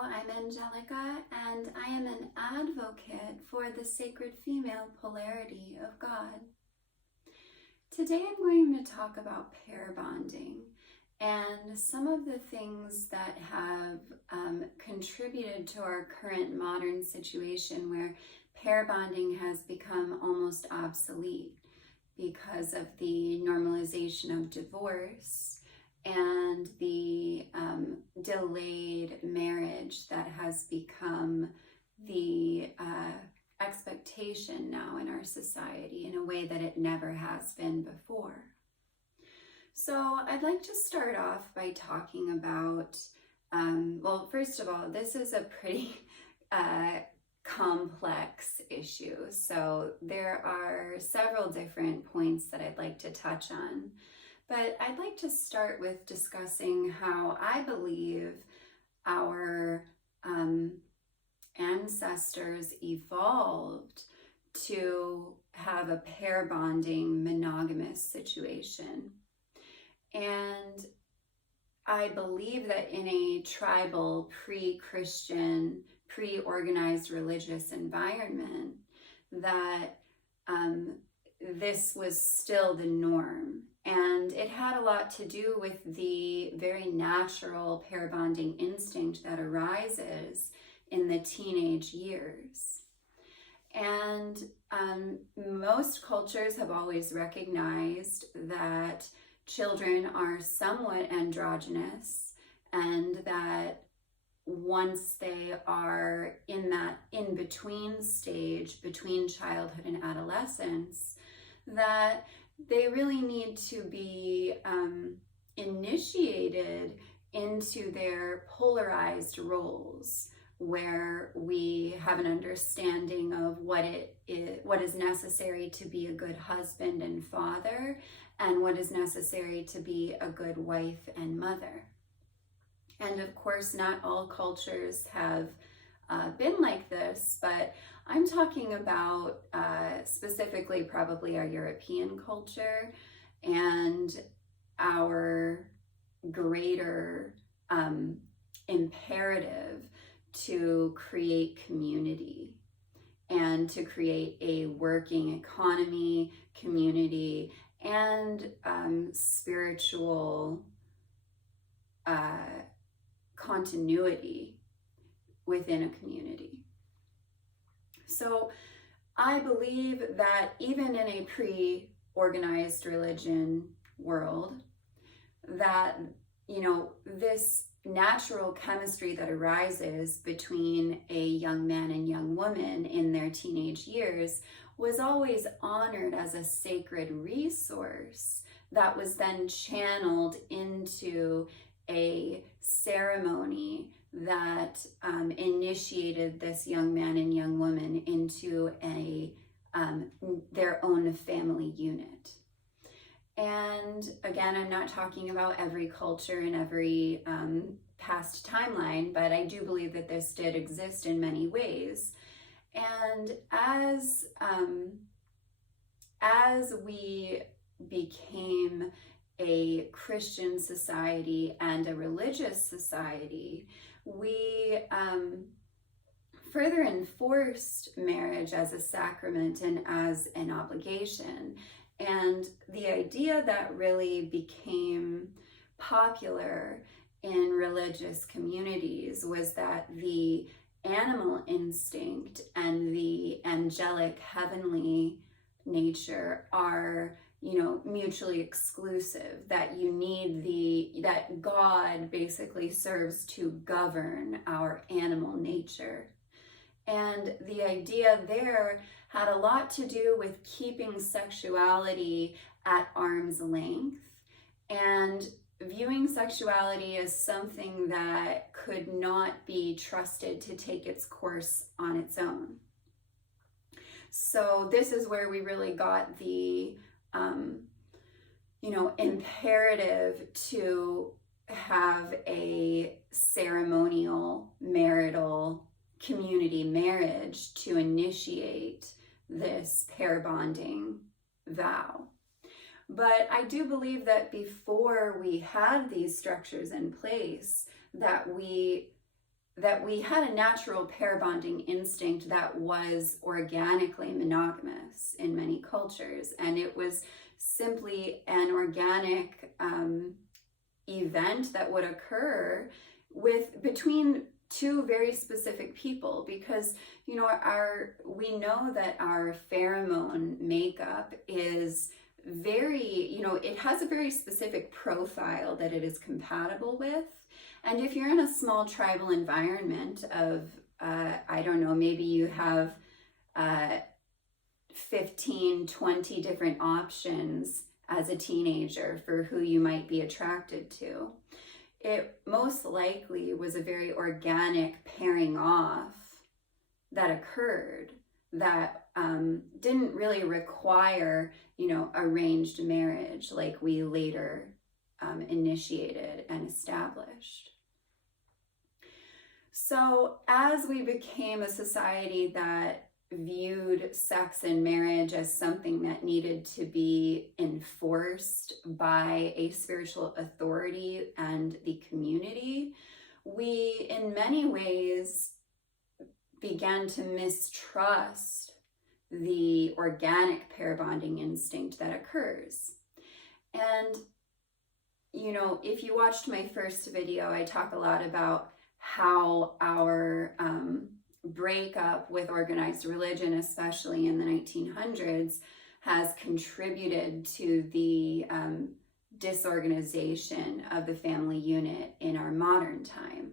I'm Angelica, and I am an advocate for the sacred female polarity of God. Today I'm going to talk about pair bonding and some of the things that have contributed to our current modern situation where pair bonding has become almost obsolete because of the normalization of divorce and the delayed marriage that has become the expectation now in our society in a way that it never has been before. So I'd like to start off by talking about, well, first of all, this is a pretty complex issue. So there are several different points that I'd like to touch on. But I'd like to start with discussing how I believe our ancestors evolved to have a pair bonding monogamous situation. And I believe that in a tribal, pre-Christian, pre-organized religious environment, that this was still the norm. And it had a lot to do with the very natural pair bonding instinct that arises in the teenage years. And most cultures have always recognized that children are somewhat androgynous, and that once they are in that in-between stage between childhood and adolescence, that they really need to be initiated into their polarized roles, where we have an understanding of what is necessary to be a good husband and father, and what is necessary to be a good wife and mother. And of course, not all cultures have been like this, but I'm talking about specifically probably our European culture and our greater imperative to create community and to create a working economy, community, and spiritual continuity within a community. So I believe that even in a pre-organized religion world, that, this natural chemistry that arises between a young man and young woman in their teenage years was always honored as a sacred resource that was then channeled into a ceremony that initiated this young man and young woman into their own family unit. And again, I'm not talking about every culture and every past timeline, but I do believe that this did exist in many ways. And as we became a Christian society and a religious society, we further enforced marriage as a sacrament and as an obligation. And the idea that really became popular in religious communities was that the animal instinct and the angelic heavenly nature are mutually exclusive, that that God basically serves to govern our animal nature. And the idea there had a lot to do with keeping sexuality at arm's length and viewing sexuality as something that could not be trusted to take its course on its own. So this is where we really got the imperative to have a ceremonial marital community marriage to initiate this pair bonding vow. But I do believe that before we had these structures in place, that we that we had a natural pair bonding instinct that was organically monogamous in many cultures, and it was simply an organic event that would occur between two very specific people, because we know that our pheromone makeup is very, it has a very specific profile that it is compatible with. And if you're in a small tribal environment of, I don't know, maybe you have 15, 20 different options as a teenager for who you might be attracted to, it most likely was a very organic pairing off that occurred that didn't really require, arranged marriage like we later initiated and established. So as we became a society that viewed sex and marriage as something that needed to be enforced by a spiritual authority and the community, we in many ways began to mistrust the organic pair bonding instinct that occurs. And if you watched my first video, I talk a lot about how our breakup with organized religion, especially in the 1900s, has contributed to the disorganization of the family unit in our modern time.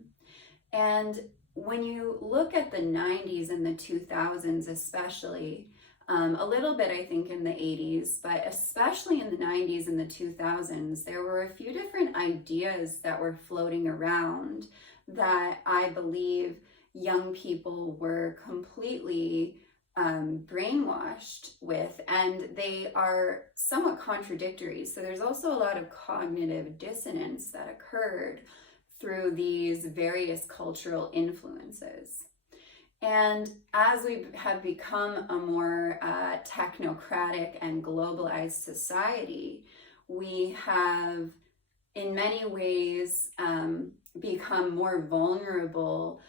And when you look at the 90s and the 2000s especially, a little bit I think in the 80s, but especially in the 90s and the 2000s, there were a few different ideas that were floating around that I believe young people were completely brainwashed with, and they are somewhat contradictory. So there's also a lot of cognitive dissonance that occurred through these various cultural influences. And as we have become a more technocratic and globalized society, we have in many ways become more vulnerable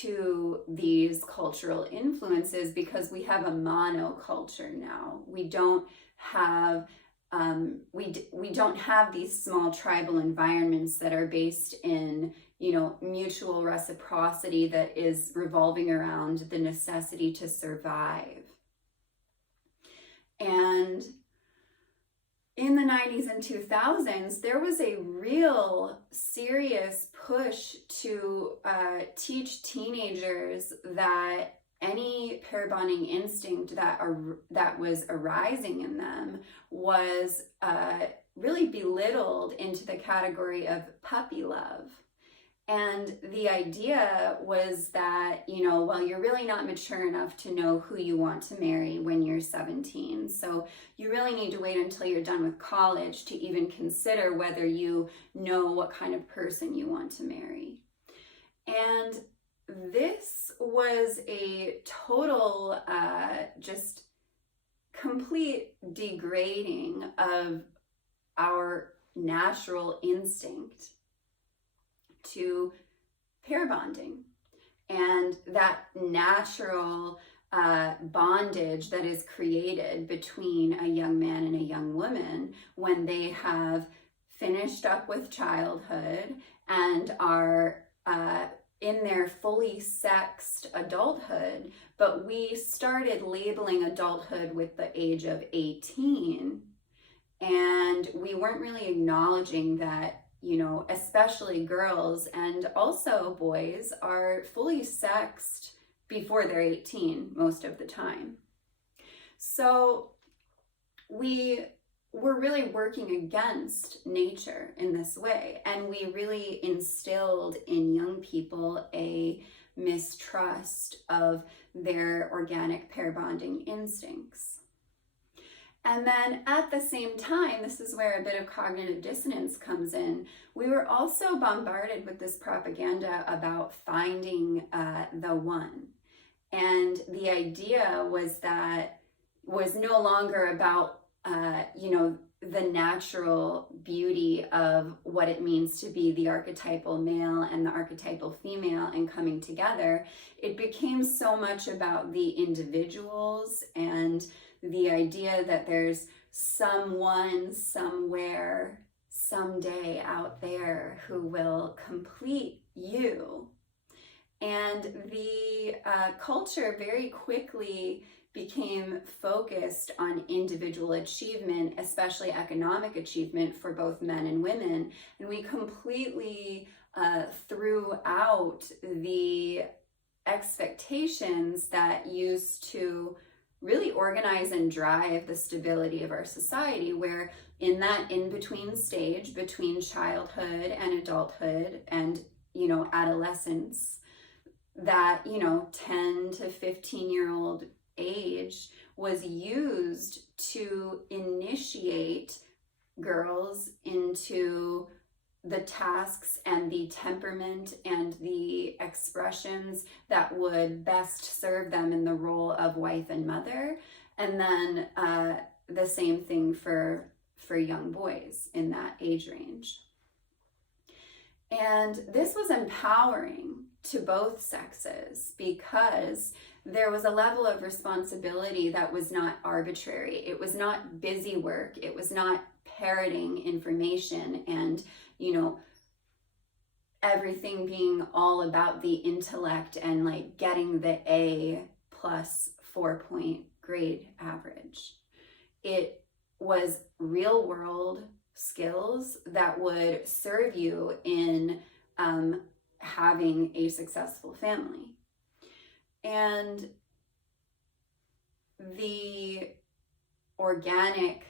to these cultural influences because we have a monoculture now. We don't have we don't have these small tribal environments that are based in mutual reciprocity that is revolving around the necessity to survive. And in the 90s and 2000s, there was a real serious push to teach teenagers that any pair bonding instinct that was arising in them was really belittled into the category of puppy love. And the idea was that, well, you're really not mature enough to know who you want to marry when you're 17. So you really need to wait until you're done with college to even consider whether you know what kind of person you want to marry. And this was a total, just complete degrading of our natural instinct to pair bonding and that natural bondage that is created between a young man and a young woman when they have finished up with childhood and are in their fully sexed adulthood. But we started labeling adulthood with the age of 18, and we weren't really acknowledging that especially girls and also boys are fully sexed before they're 18 most of the time. So we were really working against nature in this way, and we really instilled in young people a mistrust of their organic pair bonding instincts. And then at the same time, this is where a bit of cognitive dissonance comes in. We were also bombarded with this propaganda about finding the one. And the idea was that was no longer about, the natural beauty of what it means to be the archetypal male and the archetypal female and coming together, it became so much about the individuals and the idea that there's someone, somewhere, someday out there who will complete you. And the culture very quickly became focused on individual achievement, especially economic achievement for both men and women. And we completely threw out the expectations that used to really organize and drive the stability of our society, where in that in-between stage between childhood and adulthood and, adolescence, that, 10 to 15-year-old age was used to initiate girls into the tasks and the temperament and the expressions that would best serve them in the role of wife and mother. And then the same thing for young boys in that age range. And this was empowering to both sexes because there was a level of responsibility that was not arbitrary. It was not busy work. It was not parroting information and, everything being all about the intellect and like getting the A plus 4-point grade average. It was real world skills that would serve you in having a successful family. And the organic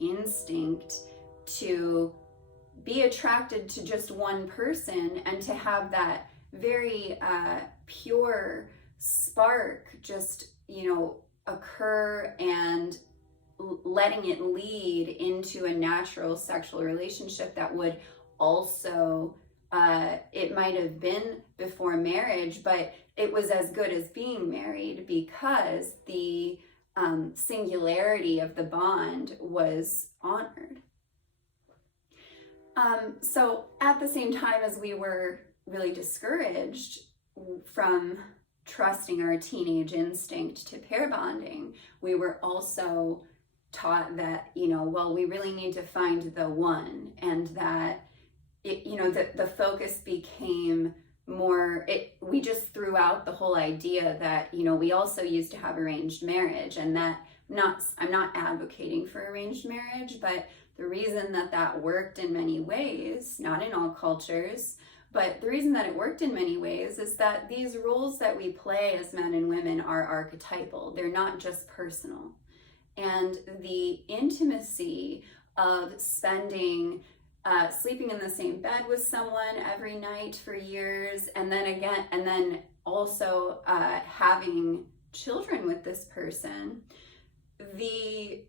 instinct to be attracted to just one person and to have that very pure spark just, occur and letting it lead into a natural sexual relationship that would also, it might have been before marriage, but it was as good as being married because the singularity of the bond was honored. So at the same time as we were really discouraged from trusting our teenage instinct to pair bonding, we were also taught that, we really need to find the one, and that the focus became more, we just threw out the whole idea that, we also used to have arranged marriage, and that I'm not advocating for arranged marriage, but the reason that worked in many ways, not in all cultures, but the reason that it worked in many ways is that these roles that we play as men and women are archetypal. They're not just personal. And the intimacy of spending, sleeping in the same bed with someone every night for years, and then also having children with this person, the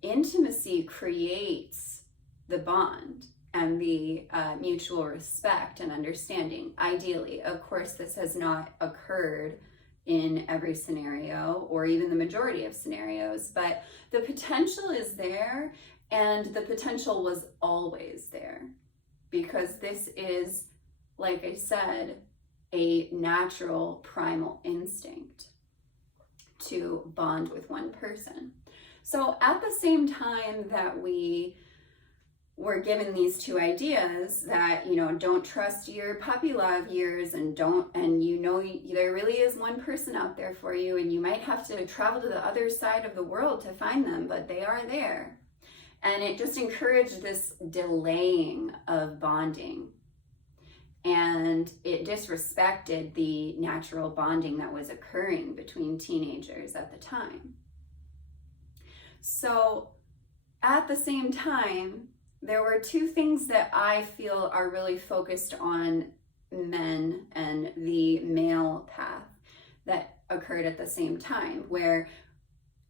intimacy creates the bond and the mutual respect and understanding. Ideally, of course, this has not occurred in every scenario or even the majority of scenarios, but the potential is there, and the potential was always there because this is, like I said, a natural primal instinct to bond with one person. So at the same time that we were given these two ideas that, don't trust your puppy love years and there really is one person out there for you, and you might have to travel to the other side of the world to find them, but they are there. And it just encouraged this delaying of bonding. And it disrespected the natural bonding that was occurring between teenagers at the time. So at the same time, there were two things that I feel are really focused on men and the male path that occurred at the same time, where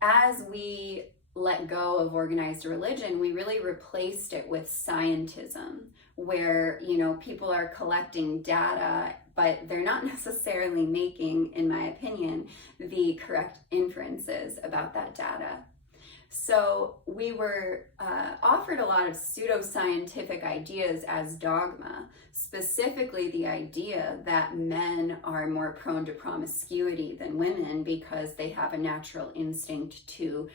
as we let go of organized religion, we really replaced it with scientism, where, people are collecting data, but they're not necessarily making, in my opinion, the correct inferences about that data. So we were offered a lot of pseudo-scientific ideas as dogma, specifically the idea that men are more prone to promiscuity than women because they have a natural instinct to,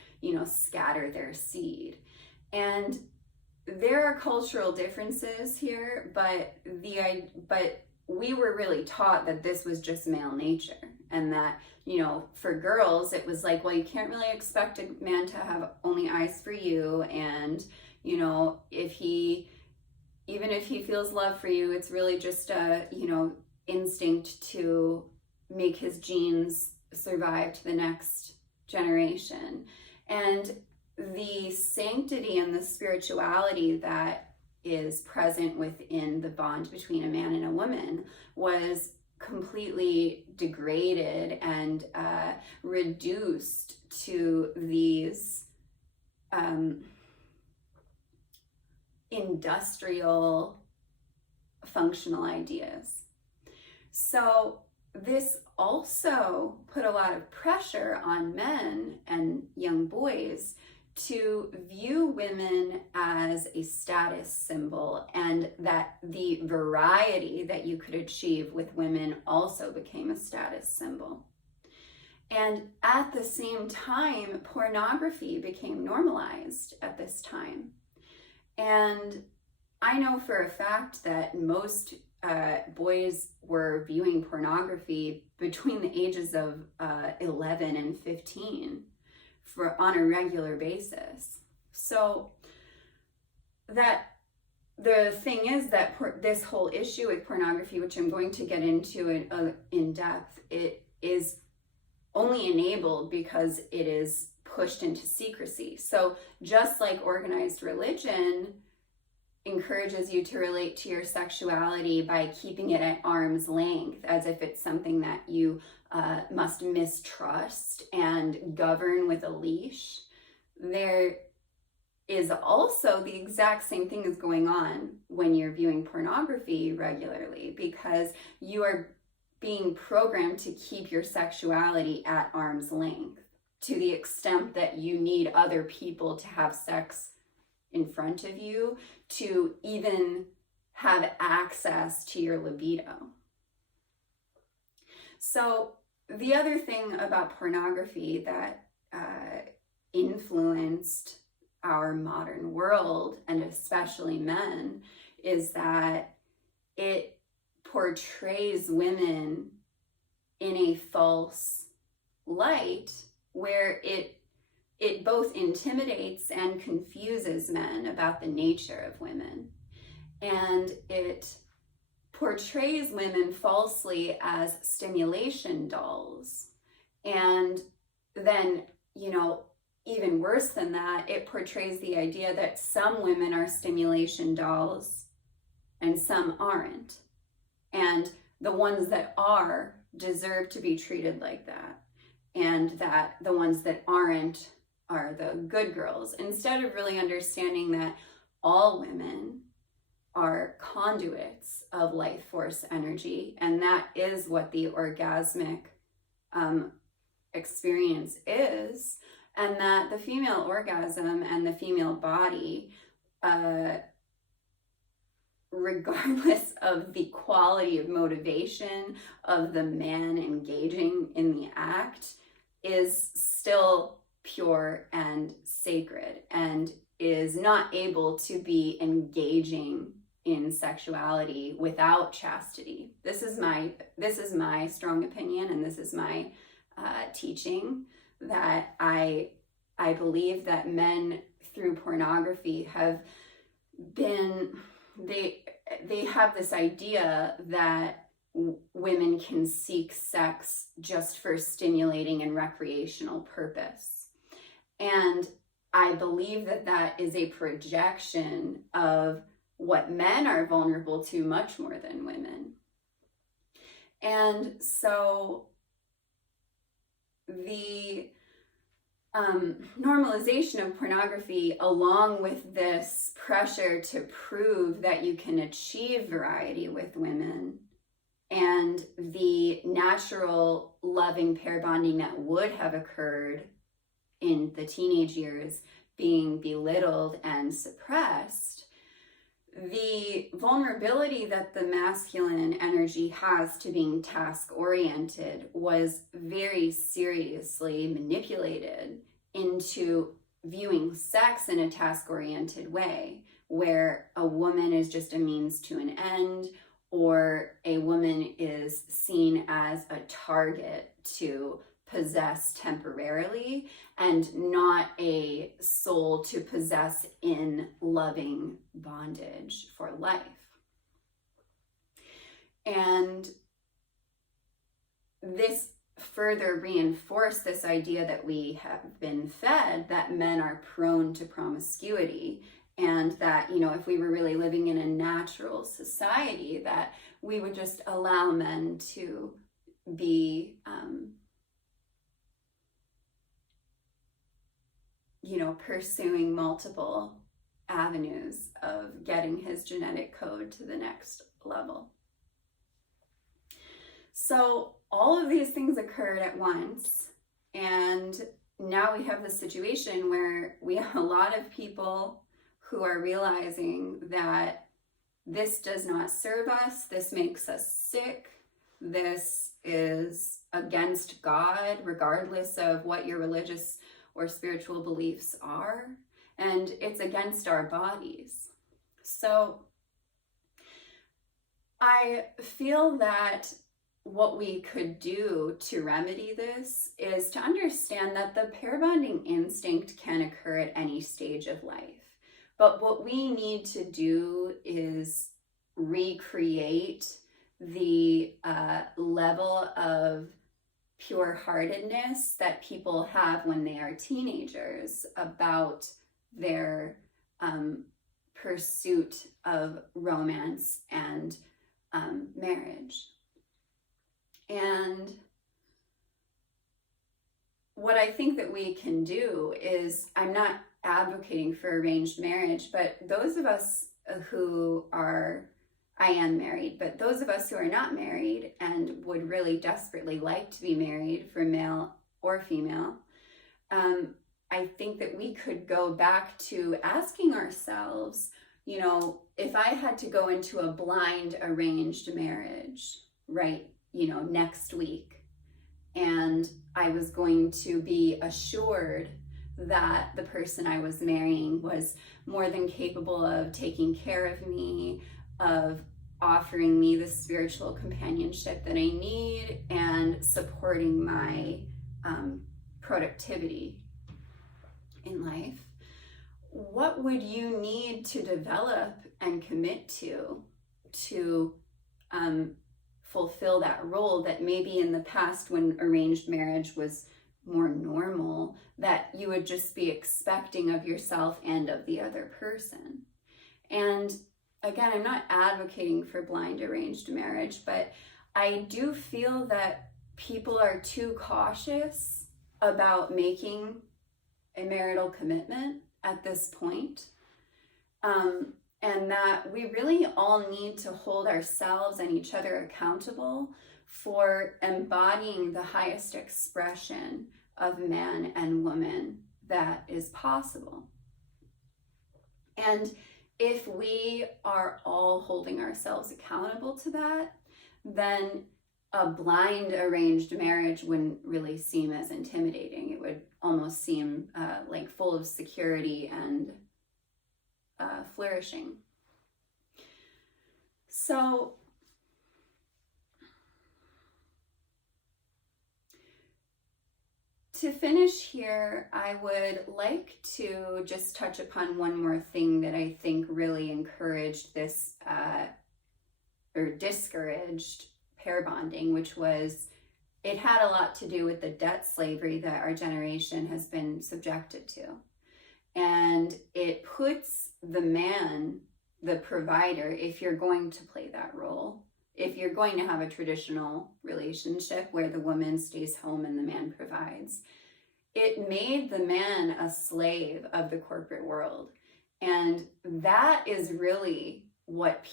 scatter their seed. And there are cultural differences here, but we were really taught that this was just male nature, and that, for girls, it was like, well, you can't really expect a man to have only eyes for you. And, even if he feels love for you, it's really just a, instinct to make his genes survive to the next generation. And the sanctity and the spirituality that is present within the bond between a man and a woman was completely degraded and reduced to these industrial functional ideas. So this also put a lot of pressure on men and young boys to view women as a status symbol, and that the variety that you could achieve with women also became a status symbol. And at the same time, pornography became normalized at this time. And I know for a fact that most boys were viewing pornography between the ages of 11 and 15 on a regular basis. So that the thing is that this whole issue with pornography, which I'm going to get into in depth, it is only enabled because it is pushed into secrecy. So just like organized religion encourages you to relate to your sexuality by keeping it at arm's length, as if it's something that you must mistrust and govern with a leash, there is also the exact same thing is going on when you're viewing pornography regularly, because you are being programmed to keep your sexuality at arm's length to the extent that you need other people to have sex in front of you to even have access to your libido. So the other thing about pornography that influenced our modern world, and especially men, is that it portrays women in a false light, where it both intimidates and confuses men about the nature of women. And it portrays women falsely as stimulation dolls. And then, even worse than that, it portrays the idea that some women are stimulation dolls and some aren't. And the ones that are deserve to be treated like that. And that the ones that aren't are the good girls, instead of really understanding that all women are conduits of life force energy, and that is what the orgasmic experience is, and that the female orgasm and the female body, regardless of the quality of motivation of the man engaging in the act, is still pure and sacred, and is not able to be engaging in sexuality without chastity. This is my strong opinion, and this is my teaching, that I believe that men through pornography have been, they have this idea that women can seek sex just for stimulating and recreational purpose. And I believe that that is a projection of what men are vulnerable to much more than women. And so the normalization of pornography, along with this pressure to prove that you can achieve variety with women, and the natural loving pair bonding that would have occurred in the teenage years being belittled and suppressed, the vulnerability that the masculine energy has to being task-oriented was very seriously manipulated into viewing sex in a task-oriented way, where a woman is just a means to an end, or a woman is seen as a target to possess temporarily and not a soul to possess in loving bondage for life. And this further reinforced this idea that we have been fed that men are prone to promiscuity, and that, you know, if we were really living in a natural society, that we would just allow men to be pursuing multiple avenues of getting his genetic code to the next level. So all of these things occurred at once, and now we have this situation where we have a lot of people who are realizing that this does not serve us, this makes us sick, this is against God, regardless of what your religious or spiritual beliefs are, and it's against our bodies. So I feel that what we could do to remedy this is to understand that the pair bonding instinct can occur at any stage of life. But what we need to do is recreate the level of pure-heartedness that people have when they are teenagers about their pursuit of romance and marriage. And what I think that we can do is, I'm not advocating for arranged marriage, but those of us who are, I am married, but those of us who are not married and would really desperately like to be married, for male or female, I think that we could go back to asking ourselves, you know, if I had to go into a blind arranged marriage, right, you know, next week, and I was going to be assured that the person I was marrying was more than capable of taking care of me, of offering me the spiritual companionship that I need, and supporting my productivity in life, what would you need to develop and commit to fulfill that role that maybe in the past, when arranged marriage was more normal, that you would just be expecting of yourself and of the other person? And again, I'm not advocating for blind arranged marriage, but I do feel that people are too cautious about making a marital commitment at this point. And that we really all need to hold ourselves and each other accountable for embodying the highest expression of man and woman that is possible. And if we are all holding ourselves accountable to that, then a blind arranged marriage wouldn't really seem as intimidating. It would almost seem like full of security and flourishing. So to finish here, I would like to just touch upon one more thing that I think really encouraged this or discouraged pair bonding, which was, it had a lot to do with the debt slavery that our generation has been subjected to. And it puts the man, the provider, if you're going to play that role, if you're going to have a traditional relationship where the woman stays home and the man provides, it made the man a slave of the corporate world. And that is really what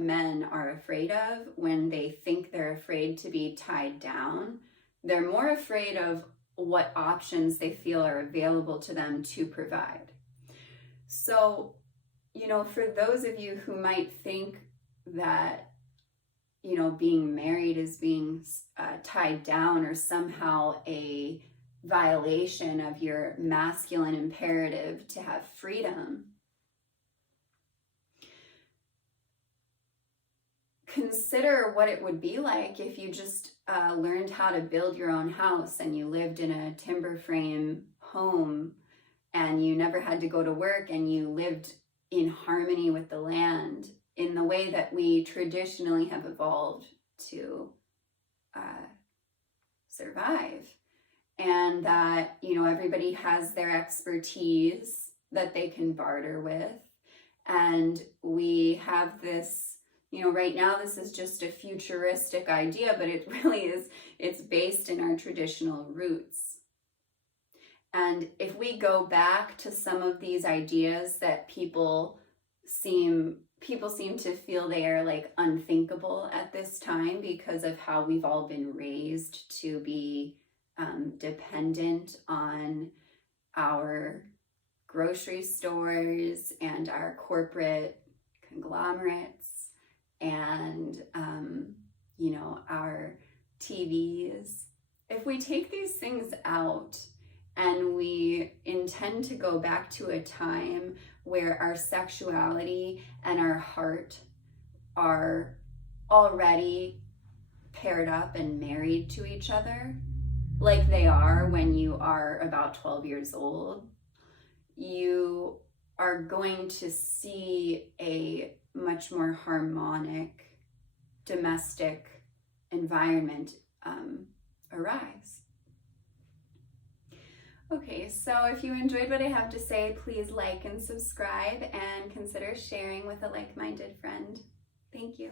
men are afraid of when they think they're afraid to be tied down. They're more afraid of what options they feel are available to them to provide. So, for those of you who might think that, being married is being tied down or somehow a violation of your masculine imperative to have freedom, consider what it would be like if you just learned how to build your own house and you lived in a timber frame home and you never had to go to work and you lived in harmony with the land in the way that we traditionally have evolved to survive. And that, everybody has their expertise that they can barter with. And we have this, right now this is just a futuristic idea, but it really is, it's based in our traditional roots. And if we go back to some of these ideas that people seem to feel they are like unthinkable at this time because of how we've all been raised to be dependent on our grocery stores and our corporate conglomerates and our TVs. If we take these things out and we intend to go back to a time where our sexuality and our heart are already paired up and married to each other, like they are when you are about 12 years old, you are going to see a much more harmonic domestic environment arise. Okay, so if you enjoyed what I have to say, please like and subscribe and consider sharing with a like-minded friend. Thank you.